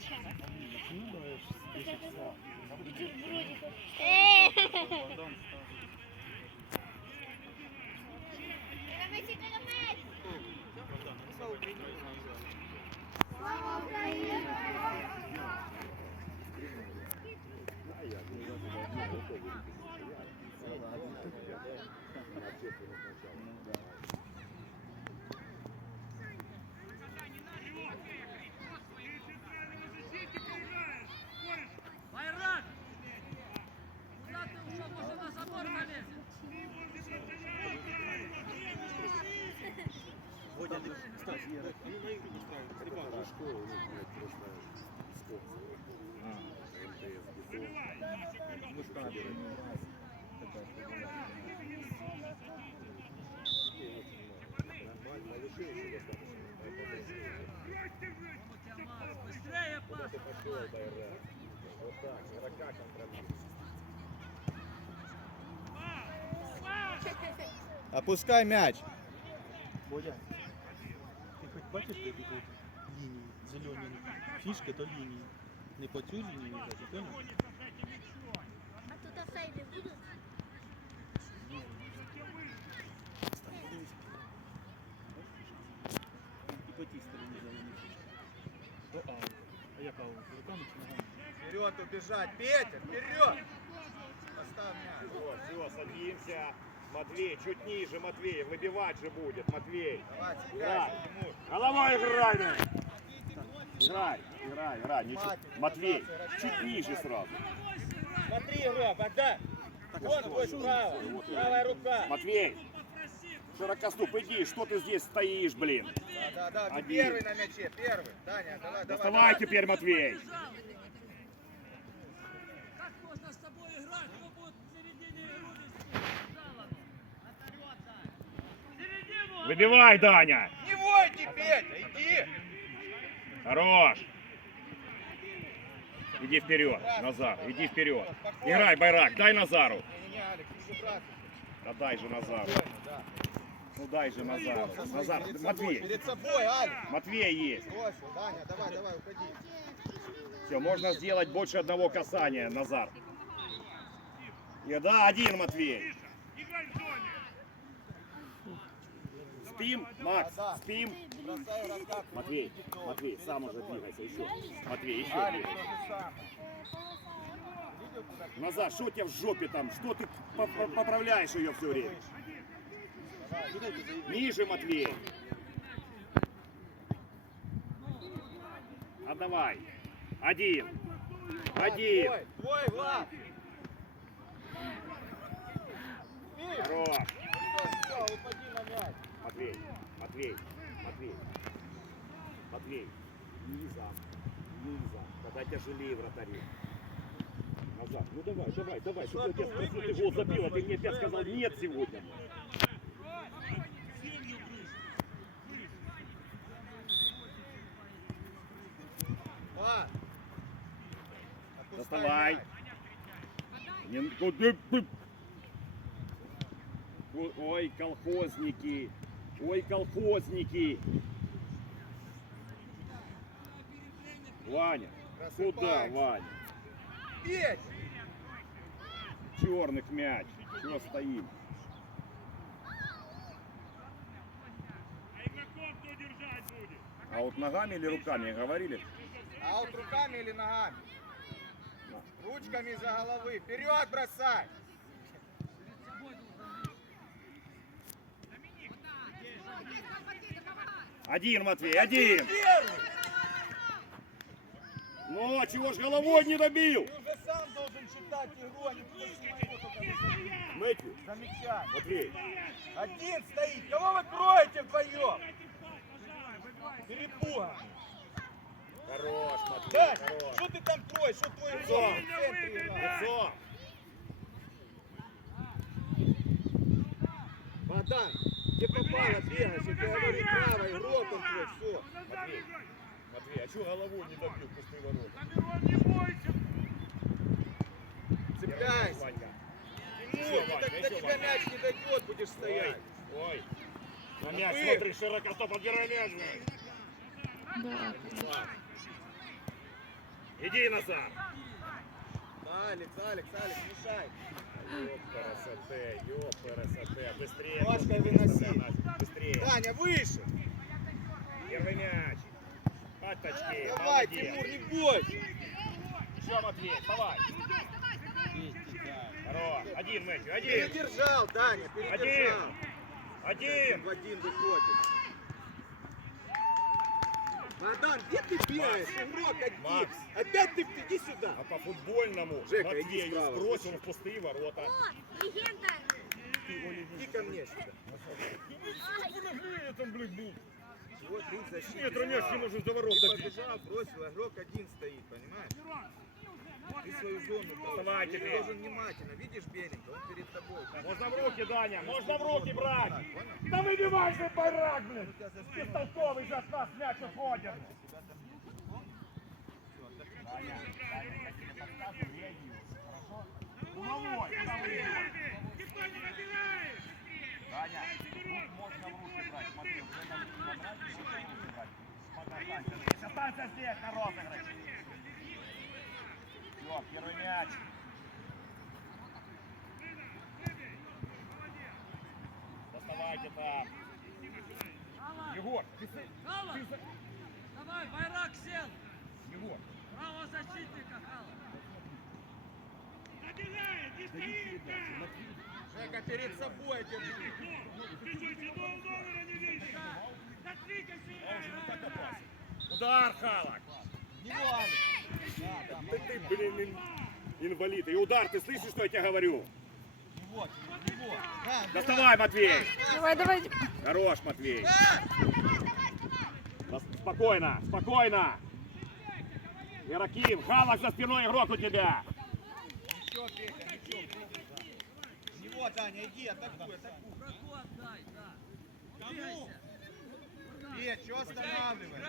мяча. Ну да, я ж здесь писал. Бутербродиков. Эй! Богдан стал. Байрак! Куда ты ушел? Может, на забор полезет? Водя, так не на игру устраиваю. Степан, школа у них, блядь, просто спонсор. МТС, бетон. мы ж каберы. Нормально, лишился достаточно. Тямас, быстрее пас! Вот так, игрока контролирует. Опускай мяч. Бодя, ти хоч бачиш, де тут лінії, зелені фішки, то лінії. Не по цю лінію їхати, понял? А тут офсайды будут? І по тій стороні зелені фішки. По аут. А як аут? Руками чи ногами? Вперед убежать. Петя, вперед. Поставь мяч. Все, все, садимся. Матвей, чуть ниже, Матвей. Выбивать же будет, Матвей. Давай, Играй. Голова играй, да. Играй, играй, играй. Ничего. Матвей, чуть ниже сразу. Смотри, игрок, отдай. Вот твой справа. Правая рука. Матвей, широкоступ, иди, что ты здесь стоишь, блин? Да, да, да. Ты Один. первый на мяче, первый. Даня, давай, давай. Доставай теперь, Матвей. Как можно с тобой играть? Кто будет в середине игры вести? Середину! Выбивай, Даня. Не войте, Петя, иди. Хорош. Иди вперед, Назар, иди вперед. Играй, Байрак, дай Назару. Да дай же Назару. Ну дай же Назару. Назар, Матвей. Перед собой, Алекс. Матвей есть. Брось, Даня, давай, давай, уходи. Все, можно сделать больше одного касания, Назар. И да, один, Матвей. Спим, Макс, спим. Матвей, Матвей, сам уже двигайся, еще. Матвей, еще двигайся. Назар, что у тебя в жопе там? Что ты по- по- поправляешь ее все время? Ниже, Матвей. А давай. Один. Один. Твой, Влад. Хорош. всё, упади на мяч. Матвей, Матвей, Матвей. Матвей. Низом. Низом. Тогда тяжелее вратарю. Назад. Ну давай, давай, давай. Чтобы я тебя спросил, ты гол забил, а ты мне опять сказал нет сегодня. Доставай. Не- Ой, колхозники. Ой, колхозники. Ваня, куда. Ваня? Петь. Черных мяч. Чего стоим? А вот ногами или руками говорили? А вот руками или ногами? Ручками за головы. Вперед бросай. Один, Матвей, один. Ну, а чего ж головой не добил? Ты уже сам должен читать игру, а не Мэтью, замечать. Матвей, Один стоит. Кого вы кроете вдвоем? Перепуга. хорош, Матвей, Дань, хорош. что ты там кроешь? Что твой Лицо. Лицо. Богдан, тебе попало, бегаешь, я тебе говорю, правой, рот он твой, все. Матвей, Матвей, а что головой не добил в пустые ворота? Цепляйся. Тимур, Всё, ты Вань, так- до тебя мяч не дойдет, будешь стоять. ой. На мяч Ты. смотри, широко, стоп, отбирай мяч. блядь. Да. Иди назад. Алекс, Алекс, Алекс, мешай. Красоте, ёп, красоте. Быстрее. Быстрее, выноси. Быстрее. Таня, выше. Первый мяч. От точки. Давай, Молодец. Тимур, не бойся. Еще, Матвей, вставай. Хорош. Один, Мэтью, один. Передержал, Таня, передержал. Один. В один выходит. Богдан, где ты бегаешь? Игрок один. Макс. Опять ты иди сюда. А по футбольному Жека, иди Матвею справа. сбросил в пустые ворота. О, легенда. Иди ко мне сюда. там, блин, был. Вот, три защиты. Метра мяч не нужен за Ты ворота бить. побежал, бросил, игрок один стоит, понимаешь? Ты свою зону. Давай Ты теперь. должен внимательно. Видишь беленького, он перед тобой. Можно в руки, Даня, можно в руки брать. Да выбивай же барак, блин. У тебя за спиной. Бестолковый же от нас мяч уходит. Угловой, угловой. Даня, тут можно в руки брать. Смотри, уже там квадрат, можно в руки брать. Смотри, останься здесь, на розыгрыш. Все, первый мяч. Доставайте там. Егор, ты, давай, Байрак сел. Егор, Право защитника, Хала. Жека, перед собой держи. удар, Халак. Не важно. Да, да, Да ты, блин, ин- инвалид. И удар, ты слышишь, что я тебе говорю? не не. Да, Доставай, Матвей. Давай, давай. Хорош, Матвей. Дос- Спокойно, спокойно. Ираким, Халак за спиной игрок у тебя. Ничего, Петя. Не вот, Таня, иди, атакуй, атакуй. Врагу отдай, да. Двигайся. Петь, что останавливаешь?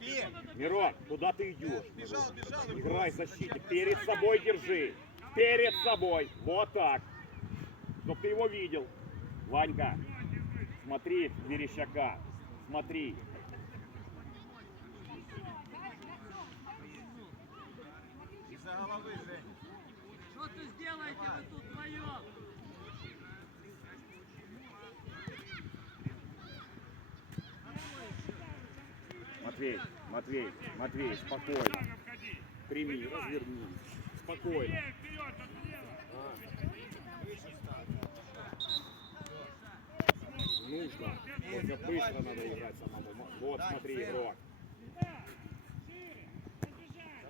Петь, Мирон, куда ты идешь? бежал, бежал. Играй в защите, перед собой держи. Перед собой, вот так. Чтоб ты его видел. Ванька, смотри, Верещака, смотри. Головы, Жень. Что ты сделаете вы тут вдвоем? Матвей, Матвей, Матвей, спокойно. Прими, разверни. Спокойно. Нужно. Только быстро надо играть самому. Вот, смотри, игрок. Давай, давай, Таня. Вы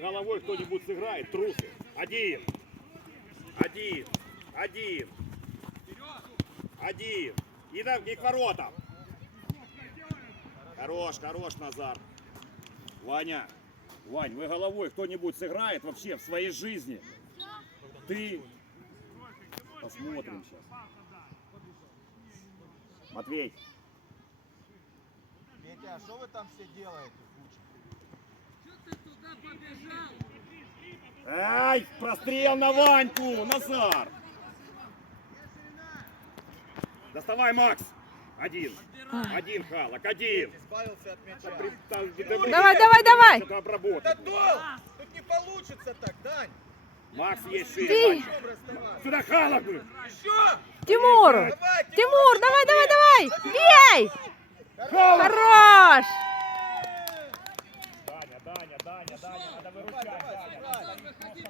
головой кто-нибудь сыграет, трусы. Один. Один. Один. Один. И, на, и к воротам. Хорош, хорош, Назар. Ваня, Вань, вы головой кто-нибудь сыграет вообще в своей жизни? Ты. Посмотрим сейчас. Матвей, Петя, а что вы там все делаете? куча? Что ты туда побежал? Ай, прострел на Ваньку, Назар. Доставай, Макс. Один. Один, Халак, один. Избавился от мяча. При- там, видно, Давай, давай, давай. Это обработать. Дол! Тут не получится так, Дань. Макс есть шире. Бей. Вань. Чем расставаться? Сюда Халак. блин. Еще! Тимур! Давай, Тимур, давай, давай, давай! Бей! Хорош! Даня, Даня, Даня, Даня, надо выручать. давай, Даня. собрали. Выходи,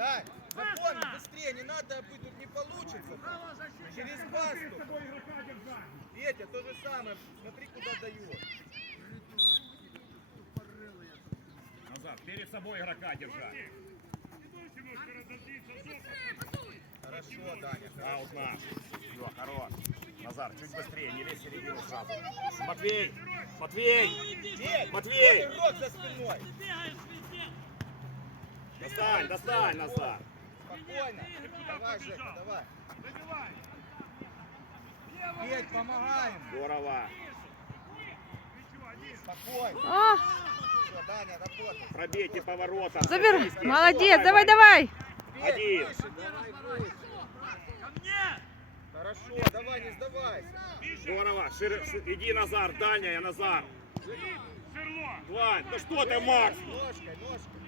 Дань, запомни, быстрее, не надо, быть тут не получится. Через бас тут. Петя, то же самое, смотри, куда дает. Назар, перед собой игрока держать. Хорошо, Даня, хорошо. Аут наш. Все, хорош. Назар, чуть быстрее, не лезь в середину сразу. Матвей, Матвей, Петь, Матвей. игрок за спиной. Достань, достань, Назар. Спокойно. Давай, Жека, давай. Петь, помогаем. Здорово. Спокойно. А, Все, Даня, работай. Пробейте поворотом. забер. Молодец, давай, давай. Один. Хорошо, давай, не сдавайся. Здорово. Шире, ши- иди, Назар, Даня, я Назар. Вань, ну что ты, Макс? Ножкой, ножкой.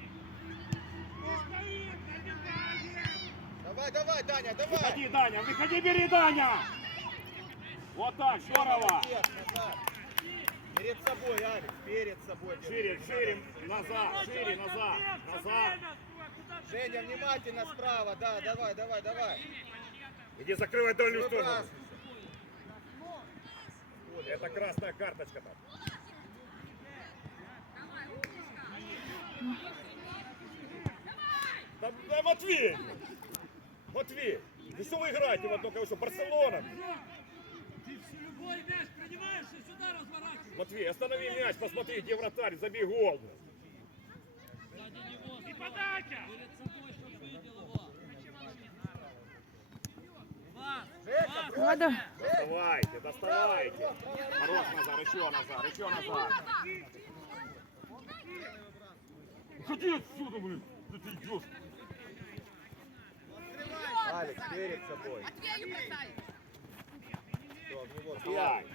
Давай, давай, Даня, давай. Выходи, Даня, выходи, бери, Даня! Вот так, здорово! Перед собой, Алекс, перед собой. Шире, шире, назад, шире, назад, назад. Женя, внимательно справа, да, давай, давай, давай. Иди закрывай дальнюю сторону. Это красная карточка там. Да, да, Матвей! Матвей! Вы что вы играете в одно колесо? Барселона! Ты все любой мяч принимаешь и сюда разворачиваешь. Матвей, останови мяч, посмотри, где вратарь, забей гол. И подача. Давай. Доставайте, доставайте. Хорош, Назар, еще Назар, еще Назар. Уходи отсюда, блин, да ты идешь. Алекс, перед собой. В него. Пять.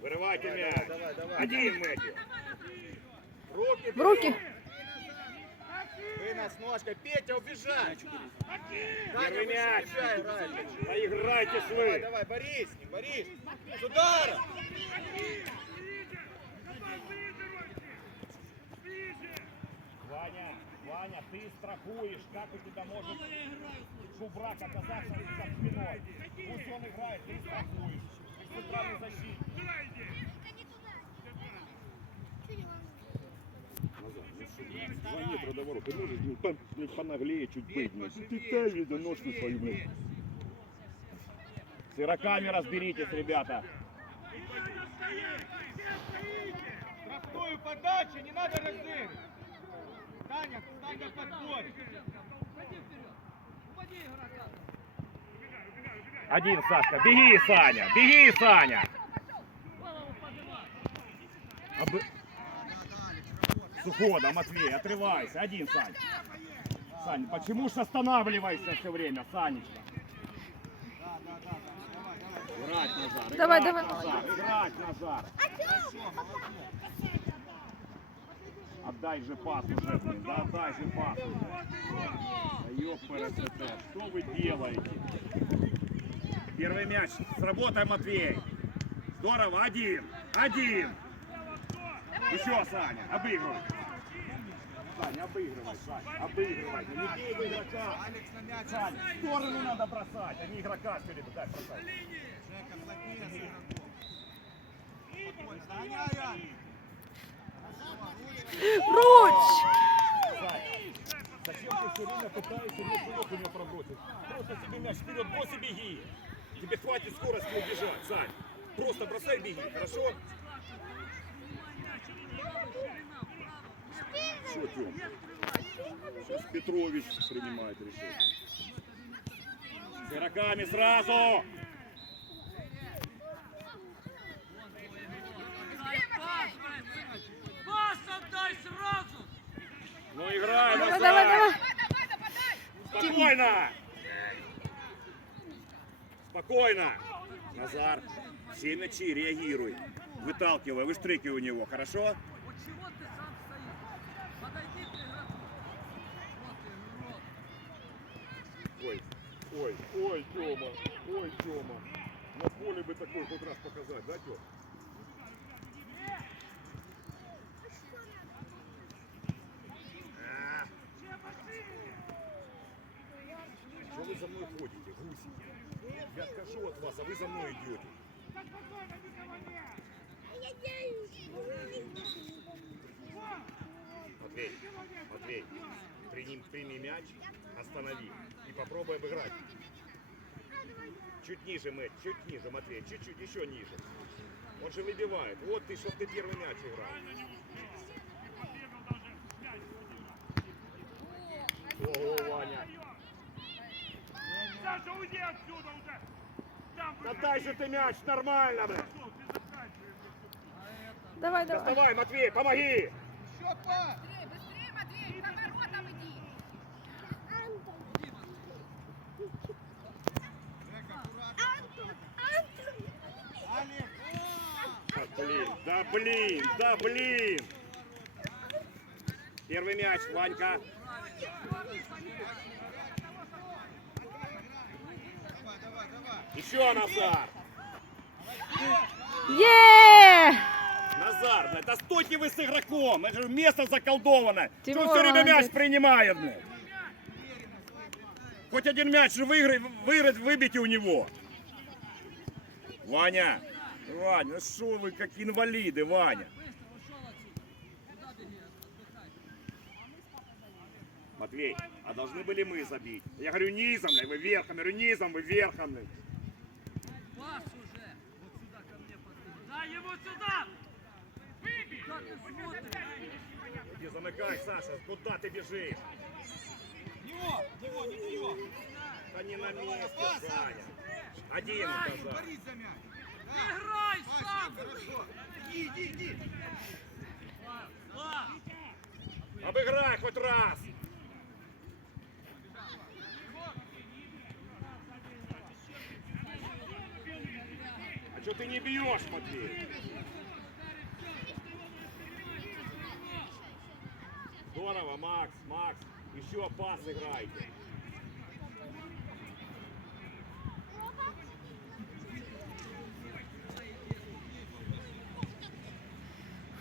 Вырывайте мяч. давай, давай. Один, Мэтью. Руки В руки. Вынос ножкой. Петя, убежать. Первый мяч. Убежай, Рай. Поиграйте ж Давай, вы. давай, Борис, Борис. С удара. Ваня, ты страхуешь, как у тебя может. Шубрак оказаться за спиной. Пусть он играет, ты страхуешь. Ты центральный защитник. Два метра до ворот. Ты можешь ну, там, блин, понаглее чуть быть. блин. Ты дай видно ножку свою, блин. С игроками разберитесь, ребята. Трактую подачи, не надо разрыв. Таня, стань на подборе. Ходи вперед. Уводи игрока. Один, Сашка. Беги, Саня. Беги, Саня. Об... С уходом, Матвей, отрывайся. Один, Сань. Сань, почему ж останавливайся все время, Санечка? Играть, Назар, Давай, играть, давай. Назар, играть, Назар. Отдай же пас уже, блин, да отдай же пас уже. Да ёпрст, что вы делаете? Первый мяч, сработай, Матвей. Здорово, один, один. Еще, Саня, обыгрывай. Саня, обыгрывай, Саня, обыгрывай. Ну, Не бей в игрока. Алекс на мяч. Саня, в сторону надо бросать, а не игрока вперед. Дай бросать. Жека, плотнее с игроком. Догоняй, Алекс. Руч! Саня, зачем ты все время пытаешься мне кулак у него пробросить? Просто себе мяч вперед, брось и беги. Тебе хватит скорости убежать, Сань. Просто бросай, беги, хорошо? Что, Тём? Сейчас Петрович принимает решение. С игроками сразу! Пас отдай сразу. Ну играй, Давай, давай, давай. Спокойно! Спокойно! Назар, все мячи, реагируй. Выталкивай, выштрикивай у него, хорошо? Вот чего ты сам стоишь? Подойди к игроку. Вот ты урод. Ой, ой, ой, Тёма, ой, Тёма. На поле бы такой хоть раз показать, да, Тём? А. Что вы за мной ходите, гуси? Я откажу от вас, а вы за мной идете. Матвей, Матвей, прими, прими мяч, останови и попробуй обыграть. Чуть ниже, Мэтт, чуть ниже, Матвей, чуть-чуть, еще ниже. Он же выбивает. Вот ты, чтоб ты первый мяч играл. Ого, Ваня. Саша, уйди отсюда уже! Там же ты мяч, нормально, бля. Давай, давай. Доставай, Матвей, помоги. Еще пас. Быстрее, Матвей, по воротам иди. Да блин, да блин, да блин. Первый мяч, Ванька. Давай, давай, давай. Еще Назар. Є! Назар, блядь, да стойте вы с игроком. Это же место заколдовано. Что Тимур он все время мяч принимает, блядь? Хоть один мяч же выиграй, выиграть, выбейте у него. Ваня, Ваня, ну что вы как инвалиды, Ваня. Матвей, а должны были мы забить? Я говорю низом, блядь, вы верхом, я говорю низом, вы верхом. блядь. Пас уже. Вот сюда ко мне ему сюда. Куда ты смотришь? Иди замыкай, Саша, куда ты бежишь? Него, него, не него. Да не на месте, Саня. Один Ай, Назар. борись за мяч. Да. Играй сам. хорошо. Иди, иди, иди. Обыграй хоть раз. Что ты не бьешь, Матвей? Здорово, Макс, Макс. Еще пас играйте.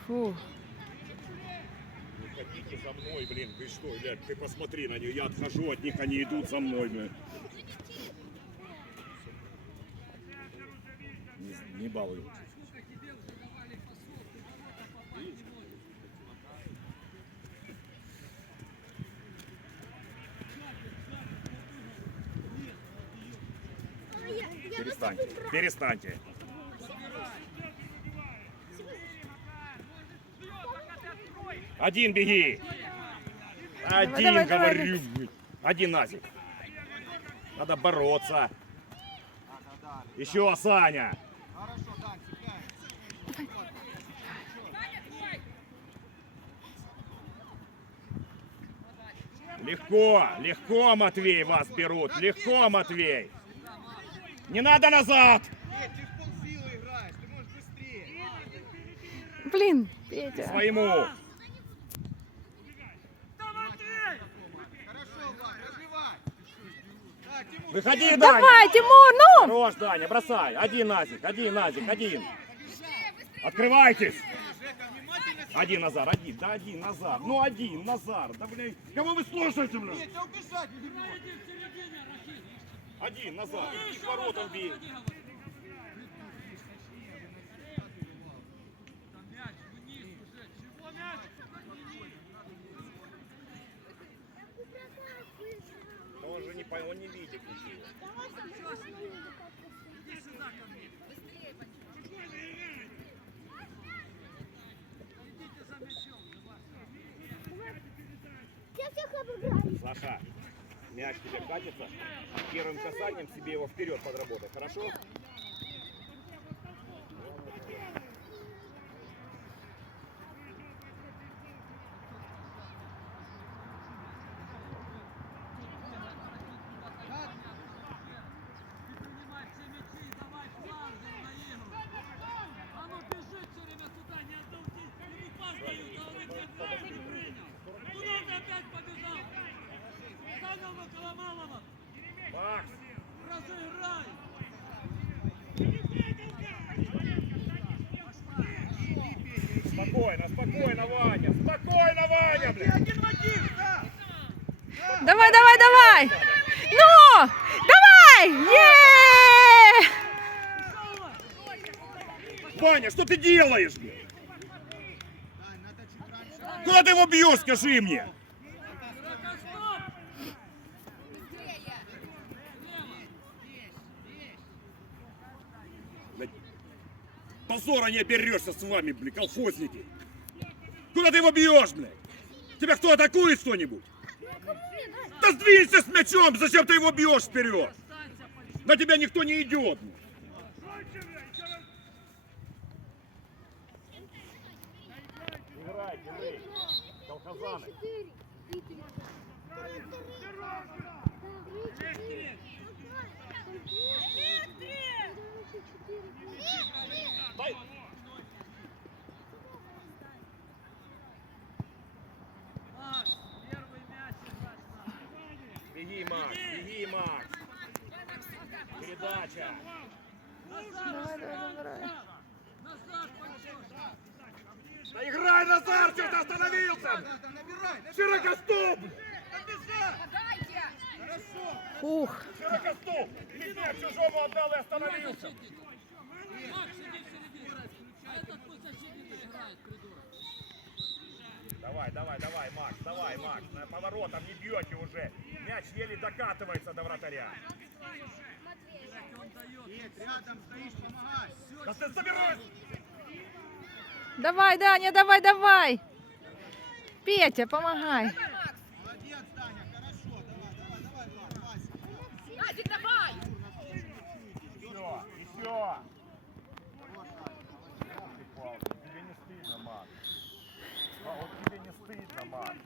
Фу. Не ходите за мной, блин. Ты что, блядь, ты посмотри на них. Я отхожу от них, они идут за мной, блядь. Не, не балуй. Перестаньте, перестаньте. Один беги. Один, давай, давай. говорю. блядь. Один Назик. Надо бороться. Еще Саня. Хорошо, Легко, легко, Матвей, вас берут. Легко, Матвей. Не надо назад. Нет, ты в полсилы играешь, ты можешь быстрее. Блін, Петя. Своему. Выходи, Даня. Давай, Тимур, ну! Хорош, Даня, бросай. Один Назик, один Назик, один. Открывайтесь. Один Назар, один, да один Назар. Ну один Назар. Да, блядь, кого вы слушаете, блядь? Нет, убежать. Один Назар, иди к воротам бей. выходи, говорю. Там мяч вниз уже. Чего мяч? Он же не, по- он не видит ничего. Иди сюда ко мне. Идите за мячом. Я всех Саша, мяч тебе катится. Первым касанием себе его вперед подработай, хорошо? Принимай все мячи и давай флангом наигрывай. А ну бежи все время туда, не отдал ему пас дают, а он опять пас не принял. Куда ты опять побежал? Занял на Коломалова. Макс, Разыграй. Спокойно, Ваня. Спокойно, Ваня, блядь. Один в один, да. Давай, давай, давай! Ну! Давай! Є! Ваня, что ты делаешь, блядь? Раньше. Куда ты его бьешь, скажи мне? Позора не оберешься с вами, блядь, колхозники. Куда ты его бьешь, блядь? Тебя кто атакует кто-нибудь? Да сдвинься с мячом, зачем ты его бьешь вперед? На тебя никто не идет. блядь. Электрик. Дай. Впереди, Макс. Передача. Давай, давай, забирай. Назад пошел. Да играй, Назар, что ты остановился? Набирай, набирай. Широкоступ! Подайте! Фух. Широкоступ! Линия чужому отдал и остановился. Макс, иди в середину. А этот пусть защитник играет, придурок. Давай, давай, давай, Макс, давай, Макс. На поворотом не бьете уже. Мяч еле докатывается до вратаря. Рядом стоишь, помогай. Да ты соберись! Давай, Даня, давай, давай. Петя, помогай. Назик, давай! Все, еще! Тебе не стыдно, Марк. А вот тебе не стыдно, Марк.